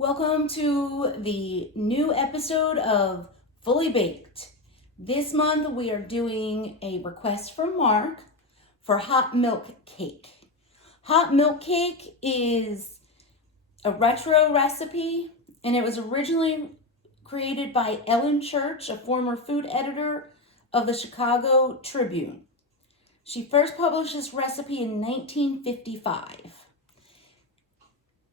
Welcome to the new episode of Fully Baked. This month we are doing a request from Mark for hot milk cake. Hot milk cake is a retro recipe, and it was originally created by Ellen Church, a former food editor of the Chicago Tribune. She first published this recipe in 1955.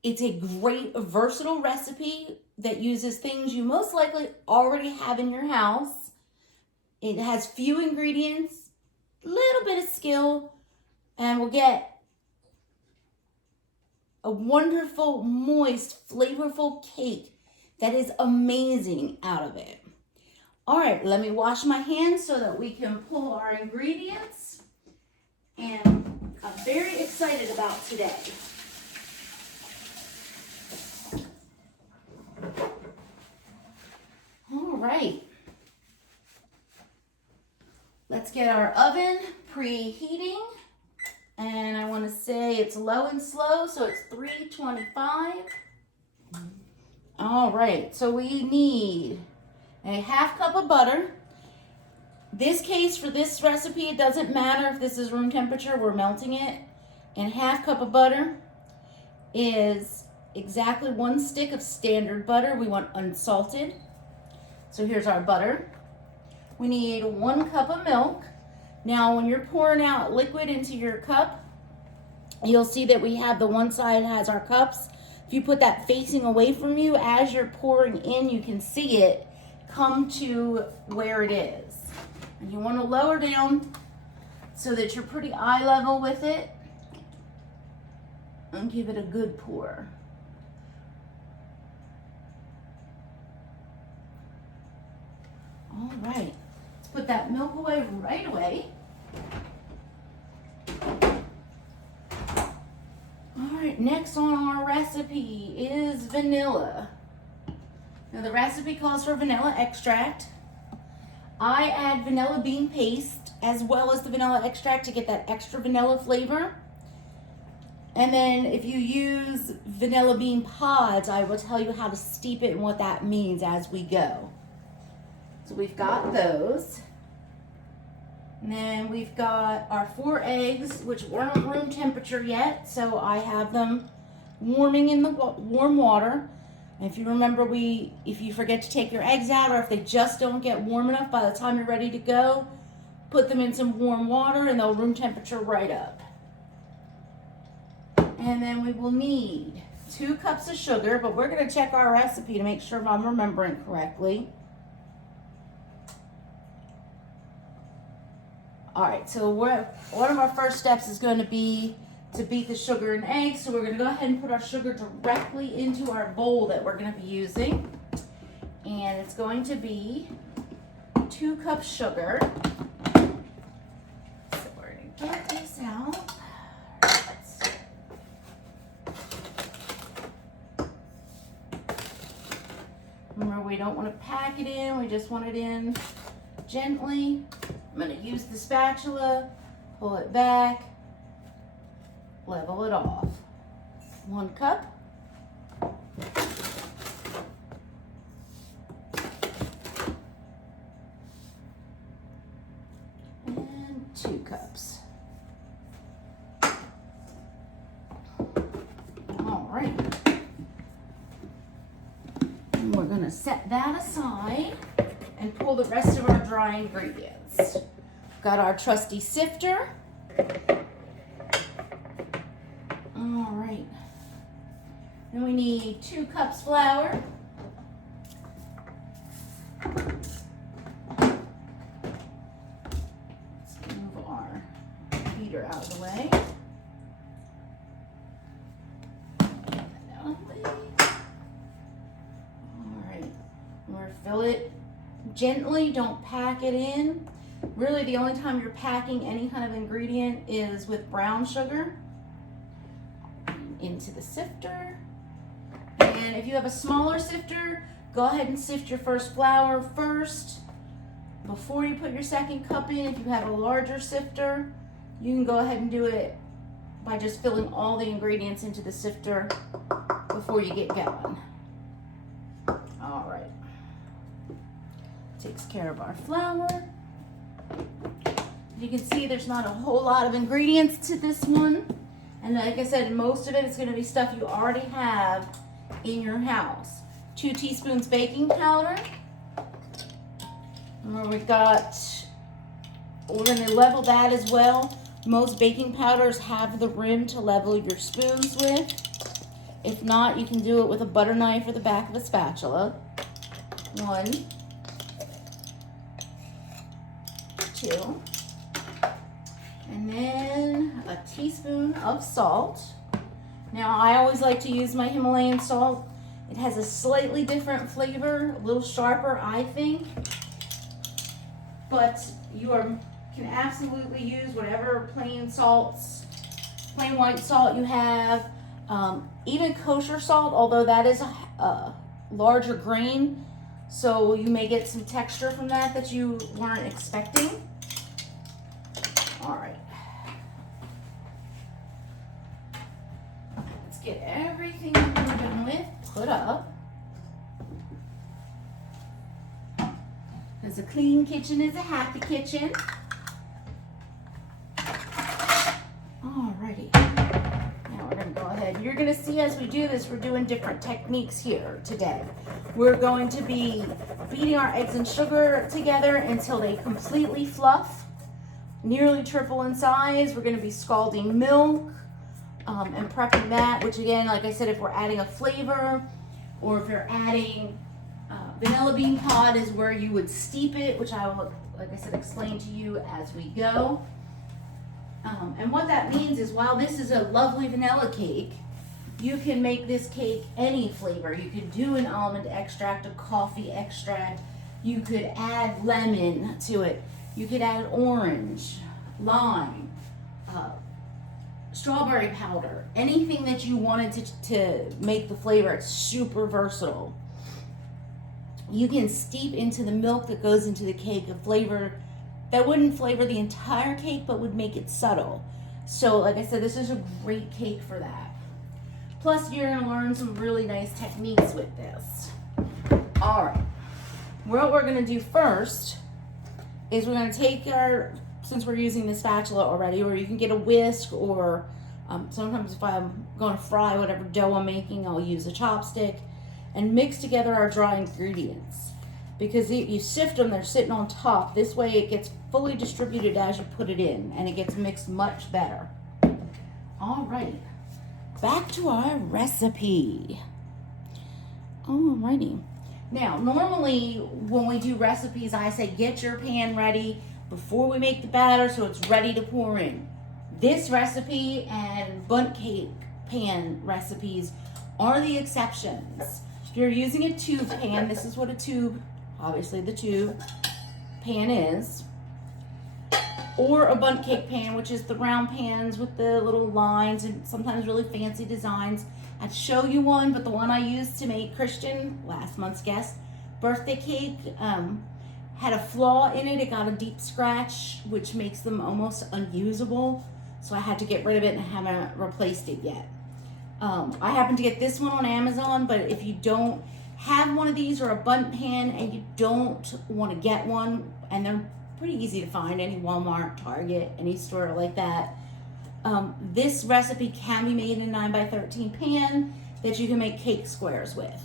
It's a great, versatile recipe that uses things you most likely already have in your house. It has few ingredients, little bit of skill, and we'll get a wonderful, moist, flavorful cake that is amazing out of it. All right, let me wash my hands so that we can pull our ingredients. And I'm very excited about today. All right, let's get our oven preheating, and I want to say it's low and slow, so it's 325. All right, so we need a half cup of butter. This case, for this recipe, it doesn't matter if this is room temperature, we're melting it. And half cup of butter is exactly 1 stick of standard butter. We want unsalted. So here's our butter. We need 1 cup of milk. Now, when you're pouring out liquid into your cup, you'll see that we have the one side has our cups. If you put that facing away from you, as you're pouring in, you can see it come to where it is. And you want to lower down so that you're pretty eye level with it and give it a good pour. All right, let's put that milk away right away. All right, next on our recipe is vanilla. Now the recipe calls for vanilla extract. I add vanilla bean paste as well as the vanilla extract to get that extra vanilla flavor. And then if you use vanilla bean pods, I will tell you how to steep it and what that means as we go. So we've got those. And then we've got our 4 eggs, which weren't room temperature yet, so I have them warming in the warm water. And if you remember, if you forget to take your eggs out, or if they just don't get warm enough by the time you're ready to go, put them in some warm water and they'll room temperature right up. And then we will need 2 cups of sugar, but we're going to check our recipe to make sure I'm remembering correctly. All right, so one of our first steps is going to be to beat the sugar and eggs. So we're going to go ahead and put our sugar directly into our bowl that we're going to be using. And it's going to be 2 cups sugar. So we're going to get this out. Remember, we don't want to pack it in. We just want it in gently. I'm going to use the spatula, pull it back, level it off. 1 cup. And 2 cups. All right. And we're going to set that aside and pull the rest of our dry ingredients. Got our trusty sifter. All right. Then we need 2 cups flour. Let's move our beater out of the way. All right. We'll fill it gently, don't pack it in. Really, the only time you're packing any kind of ingredient is with brown sugar. Into the sifter. And if you have a smaller sifter, go ahead and sift your first flour first before you put your second cup in. If you have a larger sifter, you can go ahead and do it by just filling all the ingredients into the sifter before you get going. Takes care of our flour. You can see there's not a whole lot of ingredients to this one. And like I said, most of it is going to be stuff you already have in your house. 2 teaspoons baking powder. And we're going to level that as well. Most baking powders have the rim to level your spoons with. If not, you can do it with a butter knife or the back of a spatula. 1, 2. And then a teaspoon of salt. Now, I always like to use my Himalayan salt. It has a slightly different flavor, a little sharper, I think. But you can absolutely use whatever plain white salt you have. Even kosher salt, although that is a larger grain, so you may get some texture from that you weren't expecting. All right. Let's get everything we're done with put up. Because a clean kitchen is a happy kitchen. Alrighty. Now we're going to go ahead. You're going to see as we do this, we're doing different techniques here today. We're going to be beating our eggs and sugar together until they completely fluff, nearly triple in size. We're going to be scalding milk and prepping that, which again, like I said, if we're adding a flavor or if you're adding vanilla bean pod is where you would steep it, which I will, like I said, explain to you as we go. And what that means is while this is a lovely vanilla cake, you can make this cake any flavor. You could do an almond extract, a coffee extract. You could add lemon to it. You could add orange, lime, strawberry powder, anything that you wanted to make the flavor. It's super versatile. You can steep into the milk that goes into the cake a flavor that wouldn't flavor the entire cake but would make it subtle. So like I said, this is a great cake for that. Plus you're going to learn some really nice techniques with this. All right, what we're going to do first is we're going to take since we're using the spatula already, or you can get a whisk, or sometimes if I'm going to fry whatever dough I'm making, I'll use a chopstick, and mix together our dry ingredients. Because you sift them, they're sitting on top. This way it gets fully distributed as you put it in, and it gets mixed much better. All right, back to our recipe. Alrighty. Now, normally when we do recipes, I say get your pan ready before we make the batter so it's ready to pour in. This recipe and bundt cake pan recipes are the exceptions. If you're using a tube pan, this is what a tube, obviously the tube pan is, or a bundt cake pan, which is the round pans with the little lines and sometimes really fancy designs. I'd show you one, but the one I used to make Christian, last month's guest, birthday cake, had a flaw in it. It got a deep scratch, which makes them almost unusable. So I had to get rid of it and I haven't replaced it yet. I happened to get this one on Amazon, but if you don't have one of these or a bundt pan and you don't want to get one, and they're pretty easy to find, any Walmart, Target, any store like that, this recipe can be made in a 9x13 pan that you can make cake squares with.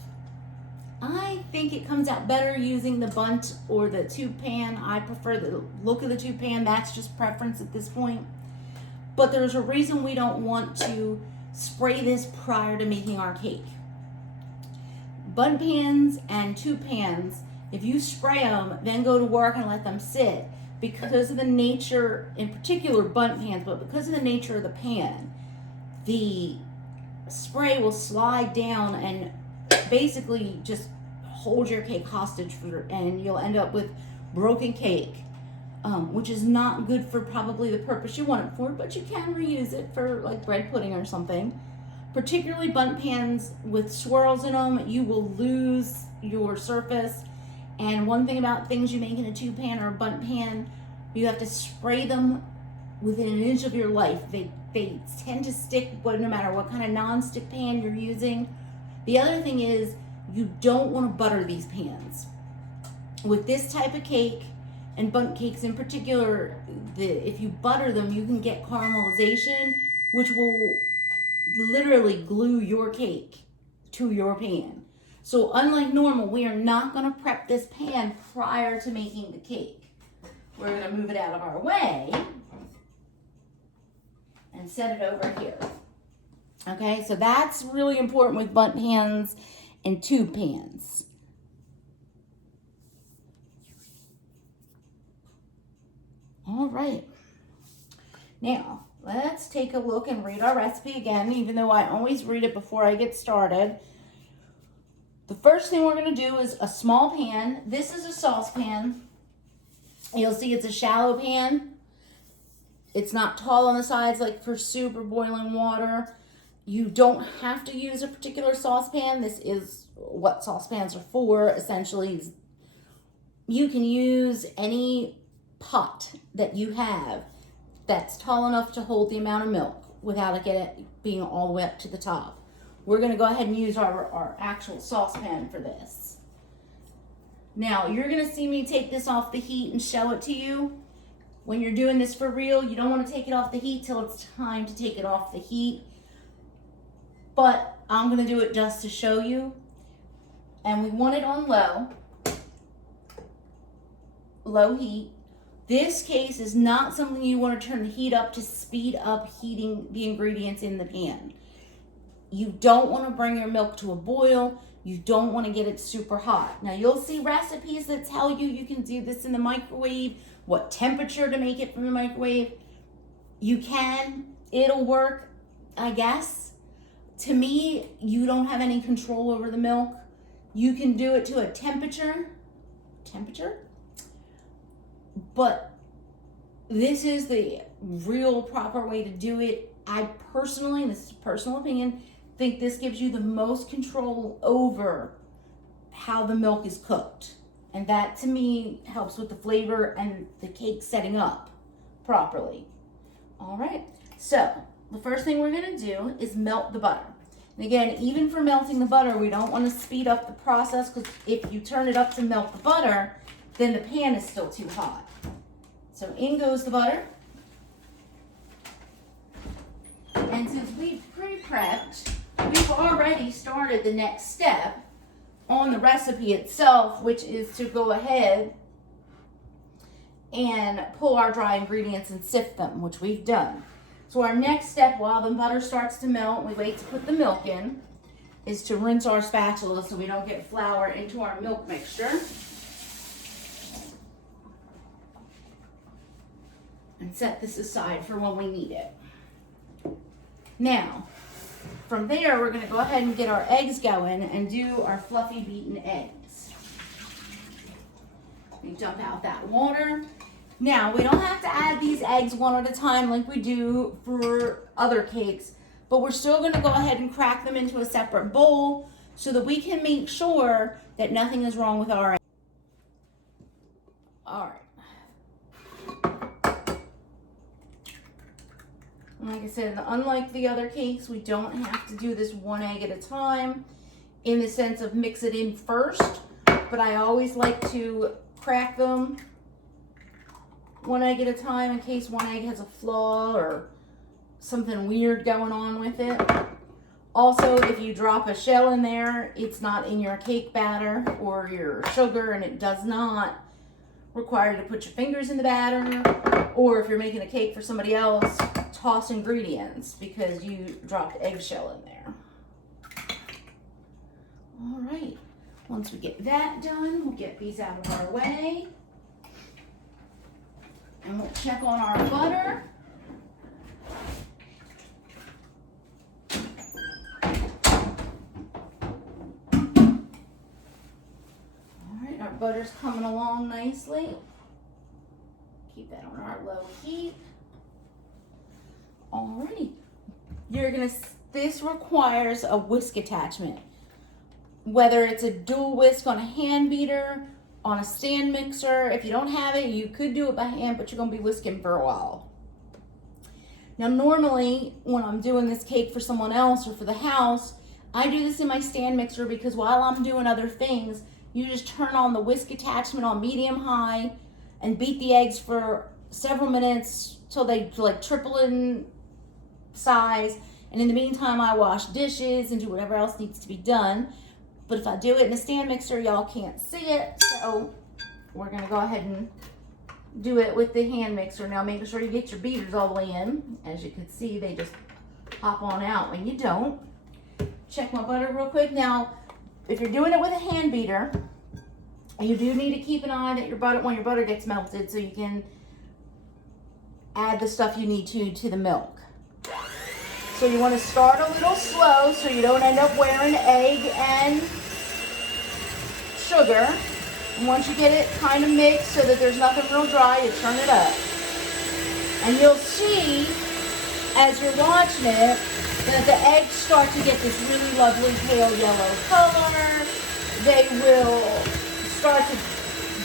I think it comes out better using the bundt or the tube pan. I prefer the look of the tube pan. That's just preference at this point. But there's a reason we don't want to spray this prior to making our cake. Bundt pans and tube pans, if you spray them, then go to work and let them sit, because of the nature, in particular bundt pans, but because of the nature of the pan, the spray will slide down and basically just hold your cake hostage and you'll end up with broken cake, which is not good for probably the purpose you want it for, but you can reuse it for like bread pudding or something. Particularly bundt pans with swirls in them, you will lose your surface. And one thing about things you make in a tube pan or a bundt pan, you have to spray them within an inch of your life. They tend to stick no matter what kind of non-stick pan you're using. The other thing is you don't want to butter these pans. with this type of cake, and bundt cakes in particular, if you butter them, you can get caramelization, which will literally glue your cake to your pan. So unlike normal, we are not going to prep this pan prior to making the cake. We're going to move it out of our way and set it over here. Okay, so that's really important with bundt pans and tube pans. All right. Now, let's take a look and read our recipe again, even though I always read it before I get started. The first thing we're going to do is a small pan. This is a saucepan. You'll see it's a shallow pan. It's not tall on the sides like for soup or boiling water. You don't have to use a particular saucepan. This is what saucepans are for, essentially. You can use any pot that you have that's tall enough to hold the amount of milk without it being all the way up to the top. We're going to go ahead and use our actual saucepan for this. Now, you're going to see me take this off the heat and show it to you. When you're doing this for real, you don't want to take it off the heat till it's time to take it off the heat. But I'm going to do it just to show you. And we want it on low heat. This case is not something you want to turn the heat up to speed up heating the ingredients in the pan. You don't want to bring your milk to a boil. You don't want to get it super hot. Now, you'll see recipes that tell you you can do this in the microwave, what temperature to make it from the microwave. You can. It'll work, I guess. To me, you don't have any control over the milk. You can do it to a temperature, but this is the real proper way to do it. I personally, and this is a personal opinion, think this gives you the most control over how the milk is cooked. And that, to me, helps with the flavor and the cake setting up properly. All right, so the first thing we're going to do is melt the butter. And again, even for melting the butter, we don't want to speed up the process, because if you turn it up to melt the butter, then the pan is still too hot. So in goes the butter. And since we've pre-prepped, we've already started the next step on the recipe itself, which is to go ahead and pull our dry ingredients and sift them, which we've done. So our next step, while the butter starts to melt, we wait to put the milk in, is to rinse our spatula so we don't get flour into our milk mixture. And set this aside for when we need it. Now, from there, we're going to go ahead and get our eggs going and do our fluffy beaten eggs. We dump out that water. Now, we don't have to add these eggs one at a time like we do for other cakes, but we're still going to go ahead and crack them into a separate bowl so that we can make sure that nothing is wrong with our eggs. All right. Like I said, unlike the other cakes, we don't have to do this one egg at a time in the sense of mix it in first, but I always like to crack them one egg at a time in case one egg has a flaw or something weird going on with it. Also, if you drop a shell in there, it's not in your cake batter or your sugar, and it does not require you to put your fingers in the batter, or if you're making a cake for somebody else, toss ingredients because you dropped eggshell in there. All right, once we get that done, we'll get these out of our way. And we'll check on our butter. All right, our butter's coming along nicely. Keep that on our low heat. Alrighty, this requires a whisk attachment. Whether it's a dual whisk on a hand beater, on a stand mixer. If you don't have it, you could do it by hand, but you're gonna be whisking for a while. Now, normally when I'm doing this cake for someone else or for the house, I do this in my stand mixer because while I'm doing other things, You just turn on the whisk attachment on medium-high and beat the eggs for several minutes till they like triple in size. And in the meantime, I wash dishes and do whatever else needs to be done. But if I do it in a stand mixer, y'all can't see it. So we're gonna go ahead and do it with the hand mixer. Now make sure you get your beaters all the way in. As you can see, they just pop on out when you don't. Check my butter real quick. Now, if you're doing it with a hand beater, you do need to keep an eye that your butter, when your butter gets melted, so you can add the stuff you need to the milk. So you want to start a little slow so you don't end up wearing egg and sugar. And once you get it kind of mixed so that there's nothing real dry, you turn it up. And you'll see, as you're watching it, that the eggs start to get this really lovely pale yellow color. They will start to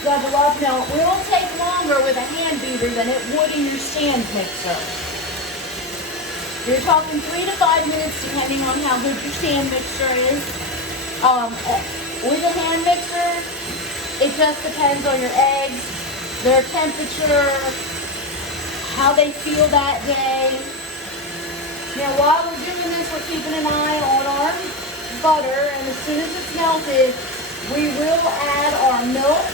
double up. Now, it will take longer with a hand beater than it would in your stand mixer. You're talking 3 to 5 minutes depending on how good your stand mixer is. With a hand mixer, it just depends on your eggs, their temperature, how they feel that day. Now while we're doing this, we're keeping an eye on our butter, and as soon as it's melted, we will add our milk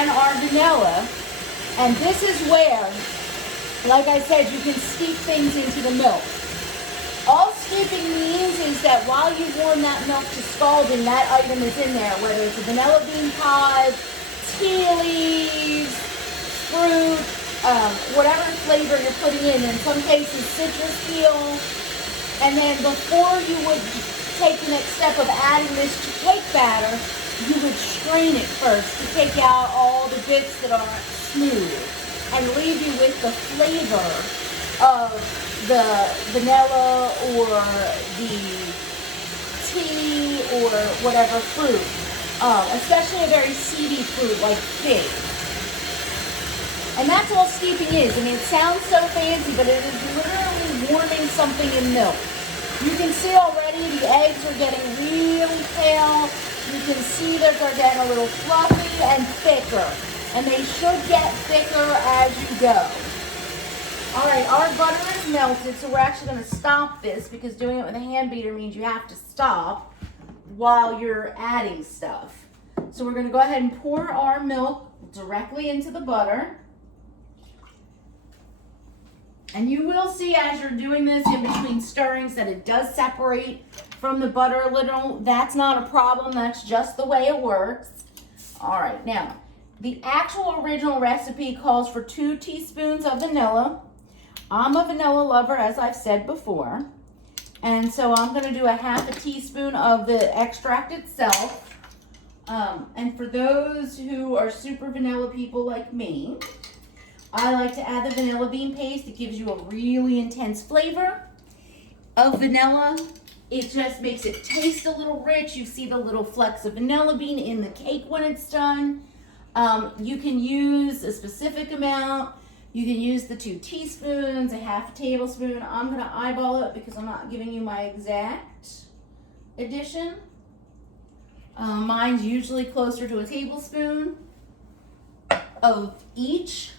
and our vanilla. And this is where, like I said, you can steep things into the milk. All steeping means is that while you warm that milk to scalding, that item is in there, whether it's a vanilla bean pod, tea leaves, fruit, whatever flavor you're putting in some cases citrus peel. And then before you would take the next step of adding this to cake batter, you would strain it first to take out all the bits that aren't smooth and leave you with the flavor of the vanilla or the tea or whatever fruit, especially a very seedy fruit like fig. And that's all steeping is. I mean, it sounds so fancy, but it is literally warming something in milk. You can see already the eggs are getting really pale. You can see that they're getting a little fluffy and thicker. And they should get thicker as you go. All right, our butter is melted, so we're actually going to stop this because doing it with a hand beater means you have to stop while you're adding stuff. So we're going to go ahead and pour our milk directly into the butter. And you will see as you're doing this in between stirrings that it does separate from the butter a little. That's not a problem. That's just the way it works. All right, now, the actual original recipe calls for 2 teaspoons of vanilla. I'm a vanilla lover, as I've said before. And so I'm going to do a ½ teaspoon of the extract itself. And for those who are super vanilla people like me, I like to add the vanilla bean paste. It gives you a really intense flavor of vanilla. It just makes it taste a little rich. You see the little flecks of vanilla bean in the cake when it's done. You can use a specific amount. You can use the 2 teaspoons, a ½ tablespoon. I'm going to eyeball it because I'm not giving you my exact addition. Mine's usually closer to a tablespoon of each.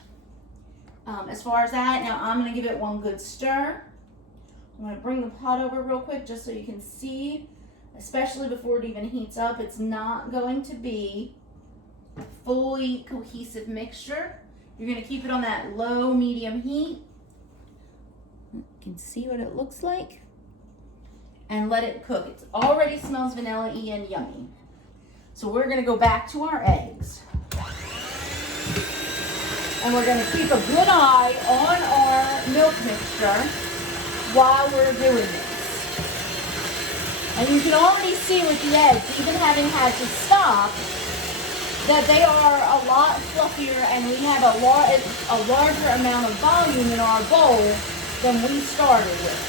As far as that, now I'm going to give it one good stir. I'm going to bring the pot over real quick just so you can see, especially before it even heats up, it's not going to be a fully cohesive mixture. You're going to keep it on that low medium heat. You can see what it looks like. And let it cook. It already smells vanilla-y and yummy. So we're going to go back to our eggs. And we're going to keep a good eye on our milk mixture while we're doing this. And you can already see with the eggs, even having had to stop, that they are a lot fluffier and we have a larger amount of volume in our bowl than we started with.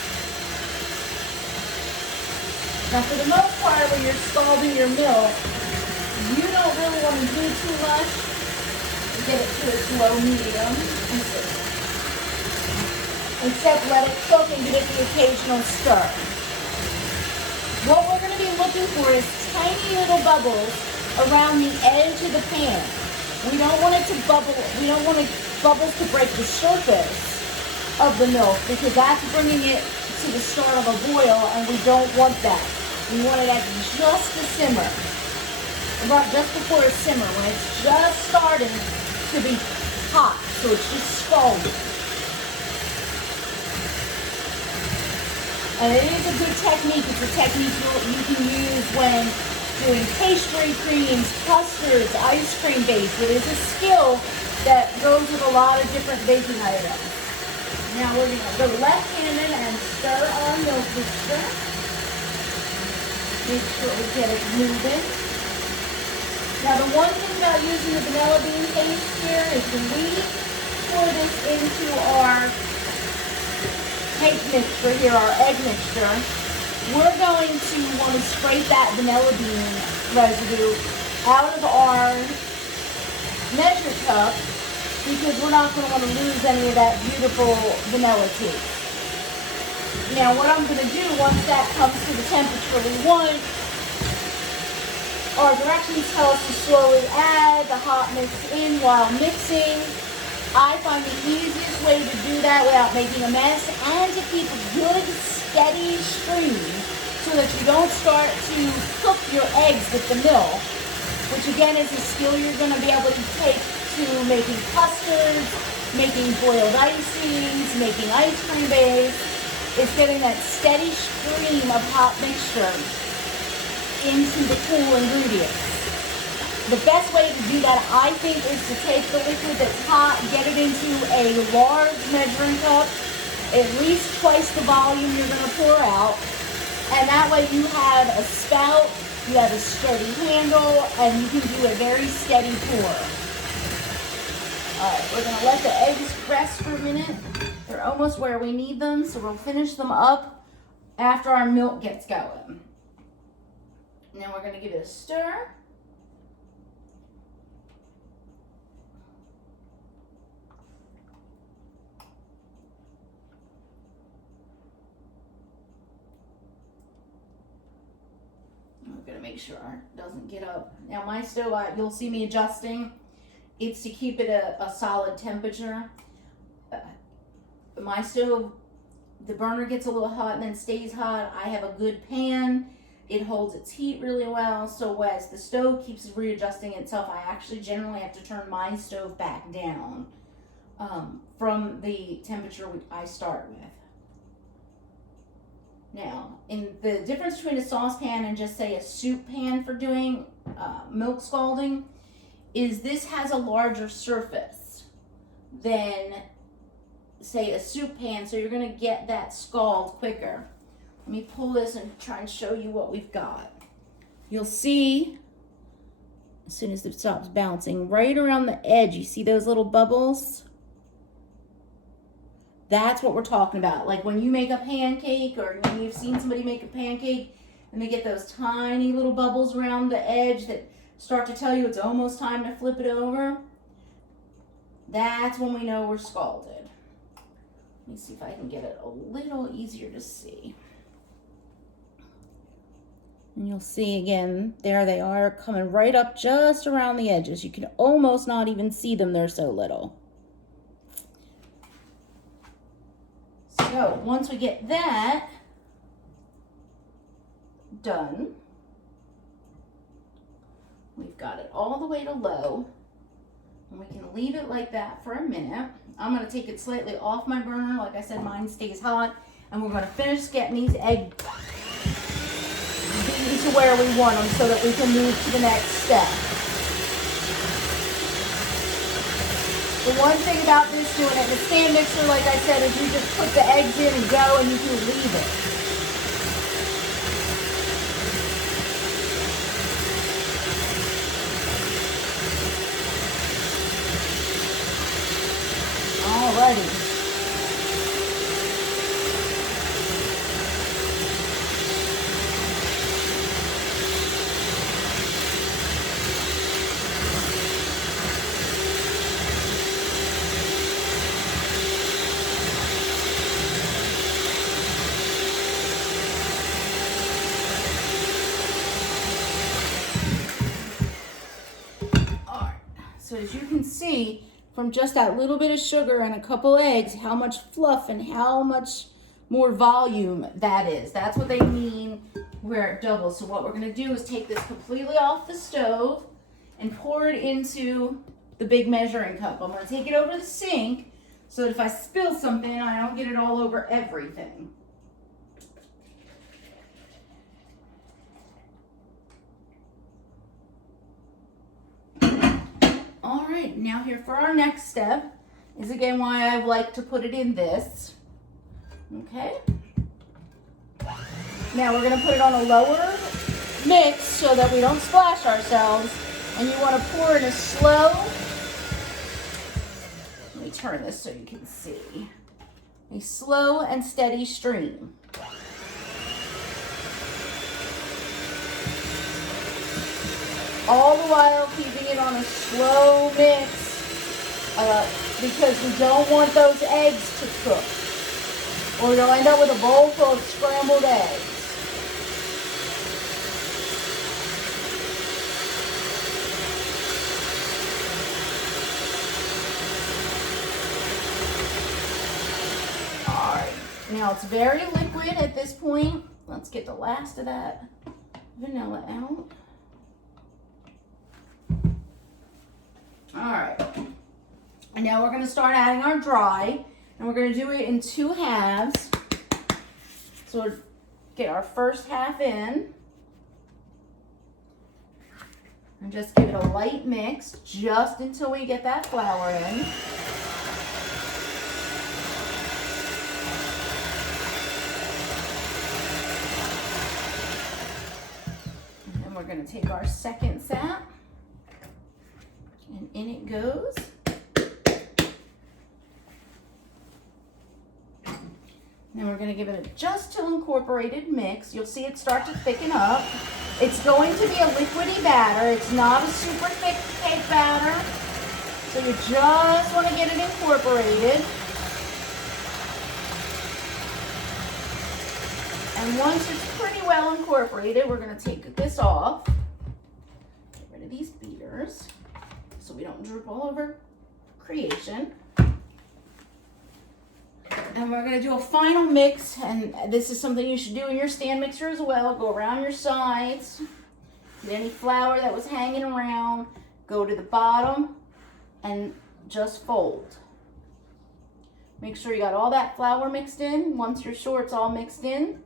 Now for the most part when you're scalding your milk, you don't really want to do too much. Get it to a slow medium, except let it cook and give it the occasional stir. What we're going to be looking for is tiny little bubbles around the edge of the pan. We don't want it to bubble. We don't want bubbles to break the surface of the milk because that's bringing it to the start of a boil, and we don't want that. We want it at just a simmer, right just before a simmer, when it's just starting to be hot, so it's just scalding. And it is a good technique. It's a technique you can use when doing pastry creams, custards, ice cream base. It is a skill that goes with a lot of different baking items. Now we're going to go left-handed and stir our milk mixture. Make sure we get it moving. Now the one thing about using the vanilla bean paste here is when we pour this into our cake mixture here, our egg mixture, we're going to want to scrape that vanilla bean residue out of our measure cup because we're not going to want to lose any of that beautiful vanilla taste. Now what I'm going to do once that comes to the temperature we want, our directions tell us to slowly add the hot mix in while mixing. I find the easiest way to do that without making a mess and to keep a good steady stream so that you don't start to cook your eggs with the milk, which again is a skill you're going to be able to take to making custards, making boiled icings, making ice cream base. It's getting that steady stream of hot mixture into the cool ingredients. The best way to do that, I think, is to take the liquid that's hot, get it into a large measuring cup, at least twice the volume you're going to pour out, and that way you have a spout, you have a sturdy handle, and you can do a very steady pour. Alright, we're going to let the eggs rest for a minute. They're almost where we need them, so we'll finish them up after our milk gets going. Now we're going to give it a stir. I'm going to make sure it doesn't get up. Now my stove, you'll see me adjusting. It's to keep it a solid temperature. My stove, the burner gets a little hot and then stays hot. I have a good pan. It holds its heat really well. So as the stove keeps readjusting itself, I actually generally have to turn my stove back down from the temperature I start with. Now, in the difference between a saucepan and just say a soup pan for doing milk scalding is this has a larger surface than say a soup pan, so you're going to get that scald quicker. Let me pull this and try and show you what we've got. You'll see as soon as it stops bouncing, right around the edge, you see those little bubbles? That's what we're talking about. Like when you make a pancake, or when you've seen somebody make a pancake and they get those tiny little bubbles around the edge that start to tell you it's almost time to flip it over. That's when we know we're scalded. Let me see if I can get it a little easier to see. And you'll see again, there they are coming right up just around the edges. You can almost not even see them, they're so little. So once we get that done, we've got it all the way to low, and we can leave it like that for a minute. I'm going to take it slightly off my burner. Like I said, mine stays hot, and we're going to finish getting these eggs beaten to where we want them so that we can move to the next step. The one thing about this, doing it in a stand mixer, like I said, is you just put the eggs in and go, and you can leave it. Alrighty. can see from just that little bit of sugar and a couple eggs how much fluff and how much more volume that is. That's what they mean where it doubles. So what we're going to do is take this completely off the stove and pour it into the big measuring cup. I'm going to take it over the sink so that if I spill something, I don't get it all over everything. All right, now here for our next step is again why I like to put it in this. Okay. Now we're going to put it on a lower mix so that we don't splash ourselves. And you want to pour in a slow, let me turn this so you can see, a slow and steady stream. All the while keeping it on a slow mix because we don't want those eggs to cook, or you'll end up with a bowl full of scrambled eggs. All right, now it's very liquid at this point. Let's get the last of that vanilla out. All right, and now we're going to start adding our dry, and we're going to do it in 2 halves. So we'll get our first half in, and just give it a light mix just until we get that flour in. And then we're going to take our second sap. And in it goes. Then we're going to give it a just till incorporated mix. You'll see it start to thicken up. It's going to be a liquidy batter. It's not a super thick cake batter. So you just want to get it incorporated. And once it's pretty well incorporated, we're going to take this off. Get rid of these beaters, so we don't droop all over creation. And we're going to do a final mix, and this is something you should do in your stand mixer as well. Go around your sides, get any flour that was hanging around, go to the bottom, and just fold. Make sure you got all that flour mixed in. Once you're sure it's all mixed in,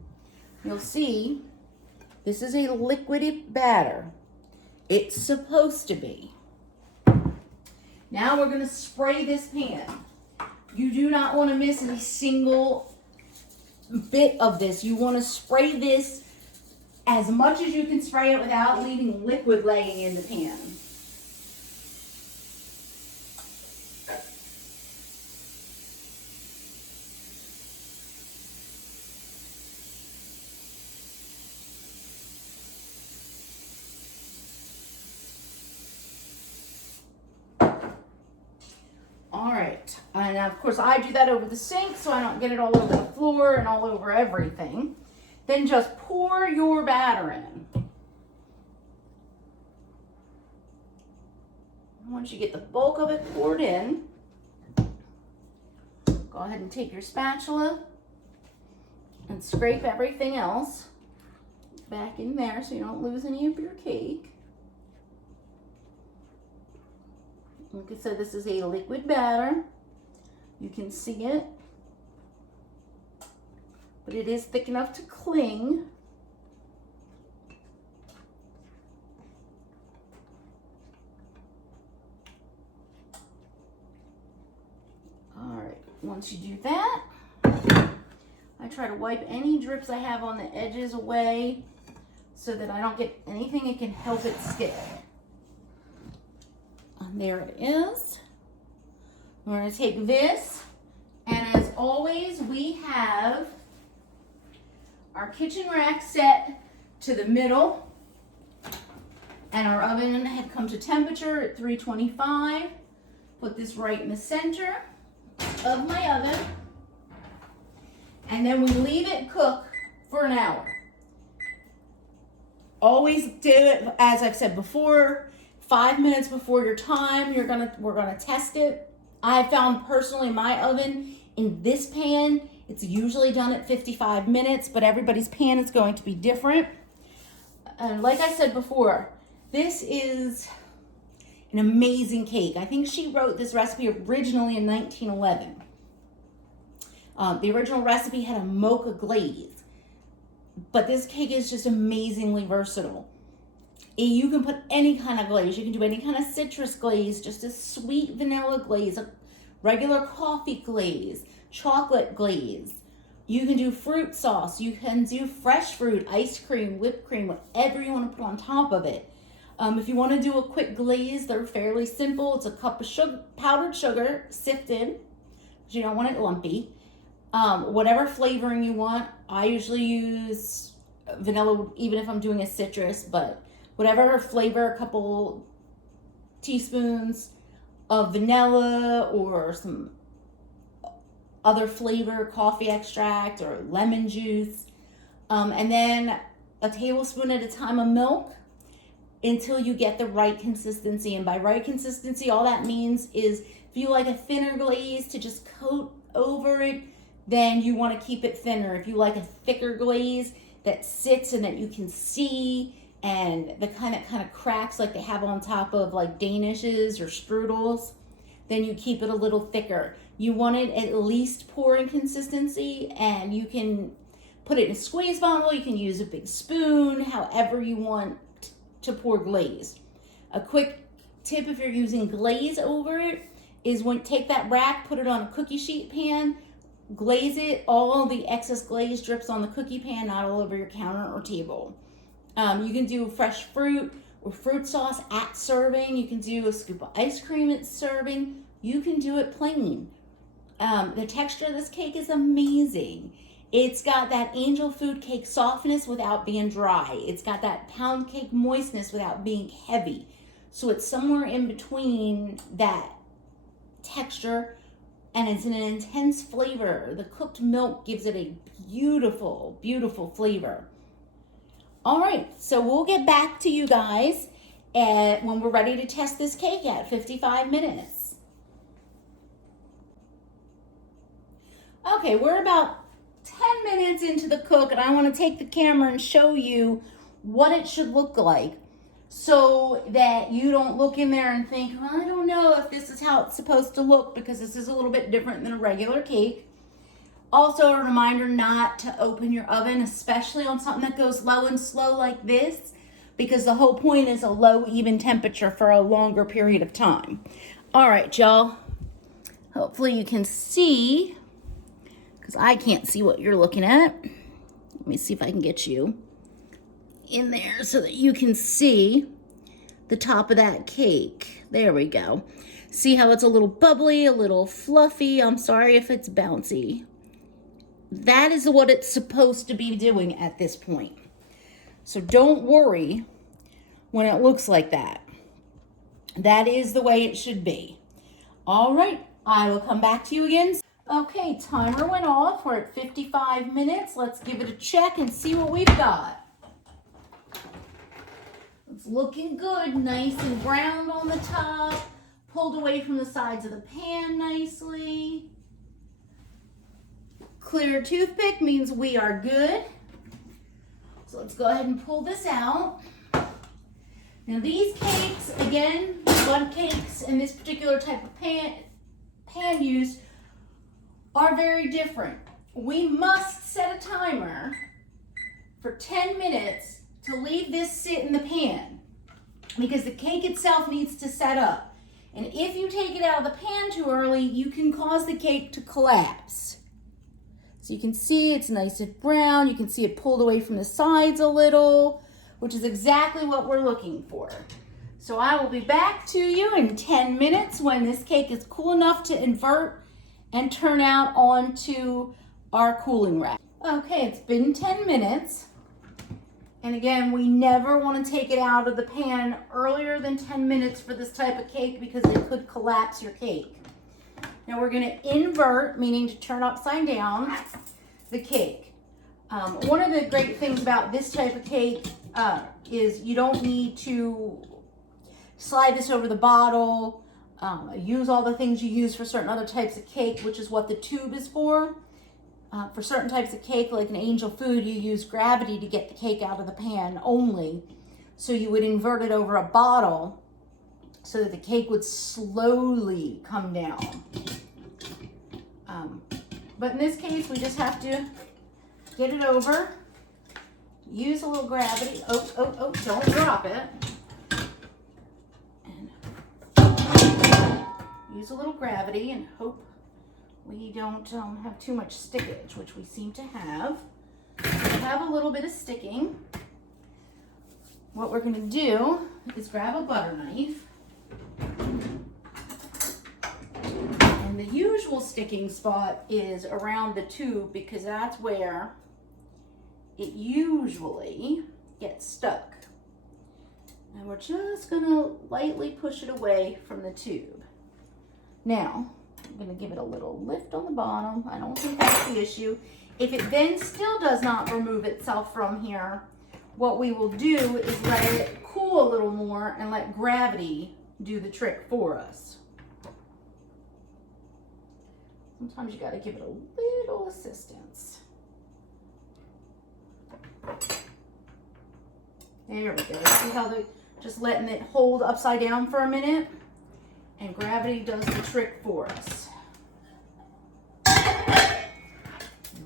you'll see this is a liquidy batter. It's supposed to be. Now we're going to spray this pan. You do not want to miss a single bit of this. You want to spray this as much as you can spray it without leaving liquid laying in the pan. All right, and of course I do that over the sink so I don't get it all over the floor and all over everything. Then just pour your batter in. Once you get the bulk of it poured in, go ahead and take your spatula and scrape everything else back in there so you don't lose any of your cake. Like I said, this is a liquid batter. You can see it, but it is thick enough to cling. All right, once you do that, I try to wipe any drips I have on the edges away so that I don't get anything that can help it stick. And there it is. We're going to take this, and as always, we have our kitchen rack set to the middle, and our oven had come to temperature at 325. Put this right in the center of my oven, and then we leave it cook for an hour. Always do it, as I've said before, 5 minutes before your time, we're gonna test it. I found personally my oven in this pan, it's usually done at 55 minutes, but everybody's pan is going to be different. And like I said before, this is an amazing cake. I think she wrote this recipe originally in 1911. The original recipe had a mocha glaze, but this cake is just amazingly versatile. You can put any kind of glaze. You can do any kind of citrus glaze, just a sweet vanilla glaze, a regular coffee glaze, chocolate glaze. You can do fruit sauce. You can do fresh fruit, ice cream, whipped cream, whatever you want to put on top of it. If you want to do a quick glaze, they're fairly simple. It's a cup of sugar, powdered sugar, sifted, because you don't want it lumpy. Whatever flavoring you want. I usually use vanilla, even if I'm doing a citrus, but whatever flavor, a couple teaspoons of vanilla or some other flavor, coffee extract or lemon juice, and then a tablespoon at a time of milk until you get the right consistency. And by right consistency, all that means is if you like a thinner glaze to just coat over it, then you want to keep it thinner. If you like a thicker glaze that sits and that you can see, and the kind of cracks like they have on top of like Danishes or strudels, then you keep it a little thicker. You want it at least pouring consistency, and you can put it in a squeeze bottle. You can use a big spoon, however you want to pour glaze. A quick tip if you're using glaze over it is when take that rack, put it on a cookie sheet pan, glaze it, all the excess glaze drips on the cookie pan, not all over your counter or table. You can do fresh fruit or fruit sauce at serving. You can do a scoop of ice cream at serving. You can do it plain. The texture of this cake is amazing. It's got that angel food cake softness without being dry. It's got that pound cake moistness without being heavy. So it's somewhere in between that texture, and it's an intense flavor. The cooked milk gives it a beautiful, beautiful flavor. All right, so we'll get back to you guys when we're ready to test this cake at 55 minutes. Okay, we're about 10 minutes into the cook, and I want to take the camera and show you what it should look like so that you don't look in there and think, well, I don't know if this is how it's supposed to look, because this is a little bit different than a regular cake. Also, a reminder not to open your oven, especially on something that goes low and slow like this, because the whole point is a low, even temperature for a longer period of time. All right, y'all. Hopefully you can see, because I can't see what you're looking at. Let me see if I can get you in there so that you can see the top of that cake. There we go. See how it's a little bubbly, a little fluffy. I'm sorry if it's bouncy. That is what it's supposed to be doing at this point. So don't worry when it looks like that. That is the way it should be. All right, I will come back to you again. Okay, timer went off. We're at 55 minutes. Let's give it a check and see what we've got. It's looking good, nice and browned on the top, pulled away from the sides of the pan nicely. Clear toothpick means we are good. So let's go ahead and pull this out. Now these cakes, again, bun cakes and this particular type of pan use are very different. We must set a timer for 10 minutes to leave this sit in the pan, because the cake itself needs to set up. And if you take it out of the pan too early, you can cause the cake to collapse. So you can see it's nice and brown. You can see it pulled away from the sides a little, which is exactly what we're looking for. So I will be back to you in 10 minutes when this cake is cool enough to invert and turn out onto our cooling rack. Okay, it's been 10 minutes. And again, we never want to take it out of the pan earlier than 10 minutes for this type of cake, because it could collapse your cake. Now we're going to invert, meaning to turn upside down, the cake. One of the great things about this type of cake is you don't need to slide this over the bottle, use all the things you use for certain other types of cake, which is what the tube is for. For certain types of cake, like an angel food, you use gravity to get the cake out of the pan only. So you would invert it over a bottle so that the cake would slowly come down. But in this case, we just have to get it over, use a little gravity. Oh, don't drop it. And use a little gravity and hope we don't have too much stickage, which we seem to have. We have a little bit of sticking. What we're gonna do is grab a butter knife. And the usual sticking spot is around the tube because that's where it usually gets stuck. And we're just gonna lightly push it away from the tube. Now, I'm gonna give it a little lift on the bottom. I don't think that's the issue. If it then still does not remove itself from here, what we will do is let it cool a little more and let gravity do the trick for us. Sometimes you gotta give it a little assistance. There we go. See how just letting it hold upside down for a minute? And gravity does the trick for us.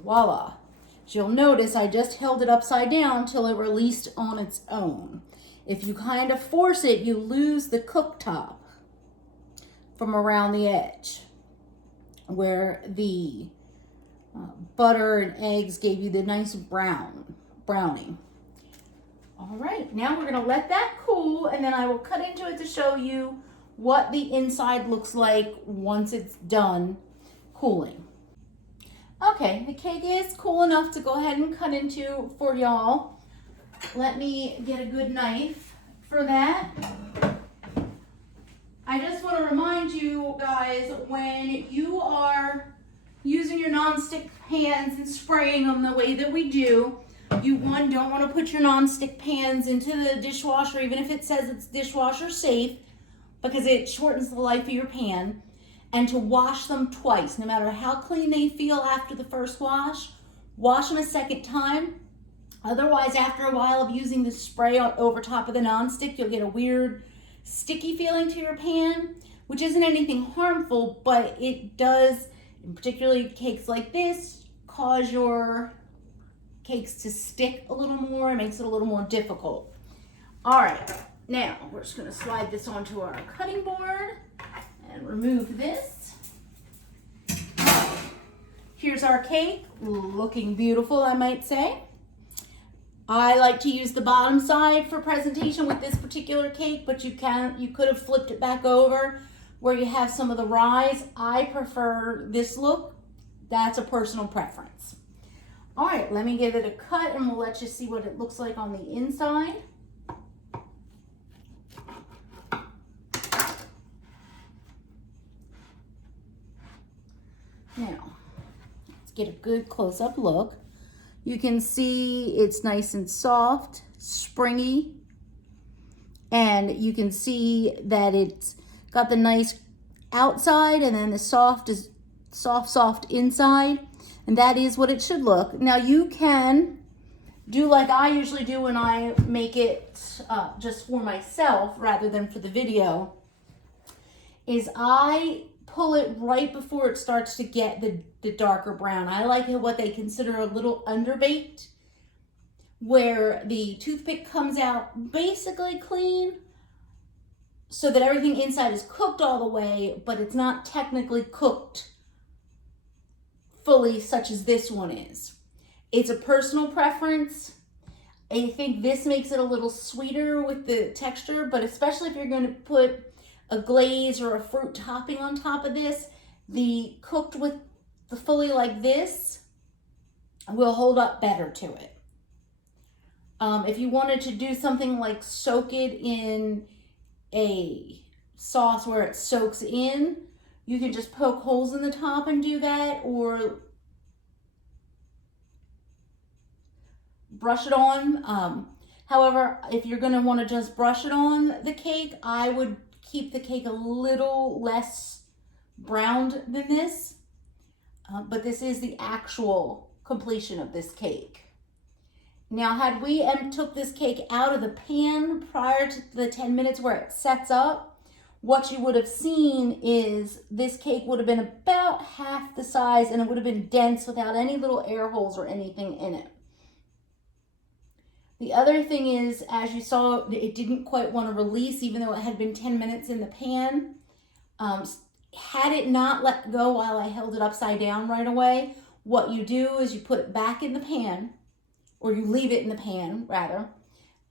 Voila. As you'll notice, I just held it upside down till it released on its own. If you kind of force it, you lose the cooktop from around the edge where the butter and eggs gave you the nice browning. All right, now we're gonna let that cool, and then I will cut into it to show you what the inside looks like once it's done cooling. Okay, the cake is cool enough to go ahead and cut into for y'all. Let me get a good knife for that. I just want to remind you guys, when you are using your nonstick pans and spraying them the way that we do, you don't want to put your nonstick pans into the dishwasher, even if it says it's dishwasher safe, because it shortens the life of your pan. And to wash them twice, no matter how clean they feel after the first wash them a second time. Otherwise, after a while of using the spray over top of the nonstick, you'll get a weird sticky feeling to your pan, which isn't anything harmful, but it does, and particularly cakes like this, cause your cakes to stick a little more. It makes it a little more difficult. All right, now we're just gonna slide this onto our cutting board and remove this. Here's our cake, looking beautiful, I might say. I like to use the bottom side for presentation with this particular cake, but you could have flipped it back over where you have some of the rise. I prefer this look. That's a personal preference. All right, let me give it a cut and we'll let you see what it looks like on the inside. Now, let's get a good close-up look. You can see it's nice and soft, springy, and you can see that it's got the nice outside and then the soft inside, and that is what it should look. Now you can do like I usually do when I make it just for myself rather than for the video, is I pull it right before it starts to get the darker brown. I like it what they consider a little underbaked, where the toothpick comes out basically clean so that everything inside is cooked all the way, but it's not technically cooked fully such as this one is. It's a personal preference. I think this makes it a little sweeter with the texture, but especially if you're going to put a glaze or a fruit topping on top of this, the cooked with the fully like this will hold up better to it. If you wanted to do something like soak it in a sauce where it soaks in, you can just poke holes in the top and do that, or brush it on. However, if you're going to want to just brush it on the cake, I would keep the cake a little less browned than this. But this is the actual completion of this cake. Now, had we took this cake out of the pan prior to the 10 minutes where it sets up, what you would have seen is this cake would have been about half the size, and it would have been dense without any little air holes or anything in it. The other thing is, as you saw, it didn't quite want to release even though it had been 10 minutes in the pan. Had it not let go while I held it upside down right away, what you do is you put it back in the pan, or you leave it in the pan rather,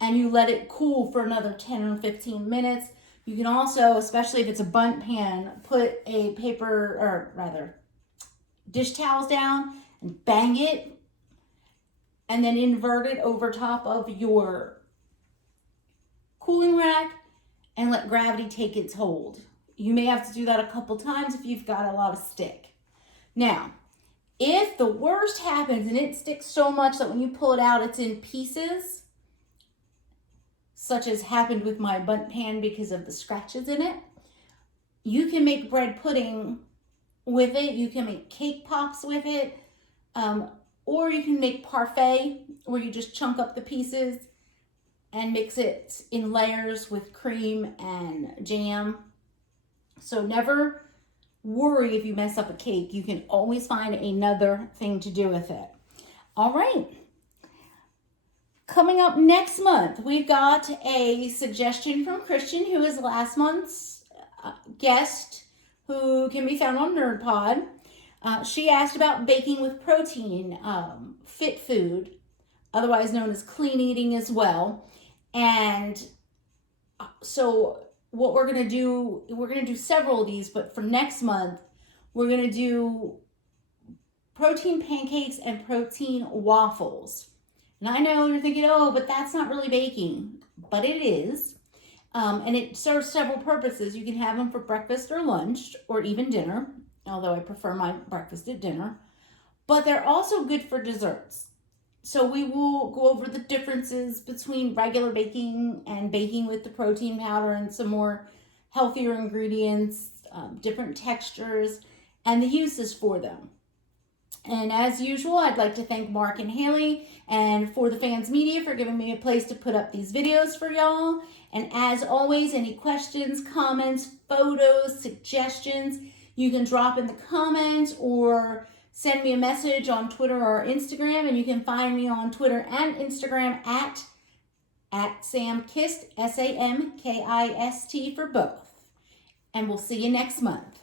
and you let it cool for another 10 or 15 minutes. You can also, especially if it's a bundt pan, put a paper, or rather dish towels down and bang it, and then invert it over top of your cooling rack and let gravity take its hold. You may have to do that a couple times if you've got a lot of stick. Now, if the worst happens and it sticks so much that when you pull it out, it's in pieces, such as happened with my bundt pan because of the scratches in it, you can make bread pudding with it. You can make cake pops with it. Or you can make parfait, where you just chunk up the pieces and mix it in layers with cream and jam. So never worry if you mess up a cake. You can always find another thing to do with it. All right. Coming up next month, we've got a suggestion from Christian, who is last month's guest, who can be found on NerdPod. She asked about baking with protein, fit food, otherwise known as clean eating as well. And so what we're going to do several of these, but for next month, we're going to do protein pancakes and protein waffles. And I know you're thinking, oh, but that's not really baking, but it is. And it serves several purposes. You can have them for breakfast or lunch or even dinner, although I prefer my breakfast at dinner. But they're also good for desserts. So we will go over the differences between regular baking and baking with the protein powder and some more healthier ingredients, different textures, and the uses for them. And as usual, I'd like to thank Mark and Haley and For the Fans Media for giving me a place to put up these videos for y'all. And as always, any questions, comments, photos, suggestions, you can drop in the comments or send me a message on Twitter or Instagram. And you can find me on Twitter and Instagram at SamKist, SamKist for both. And we'll see you next month.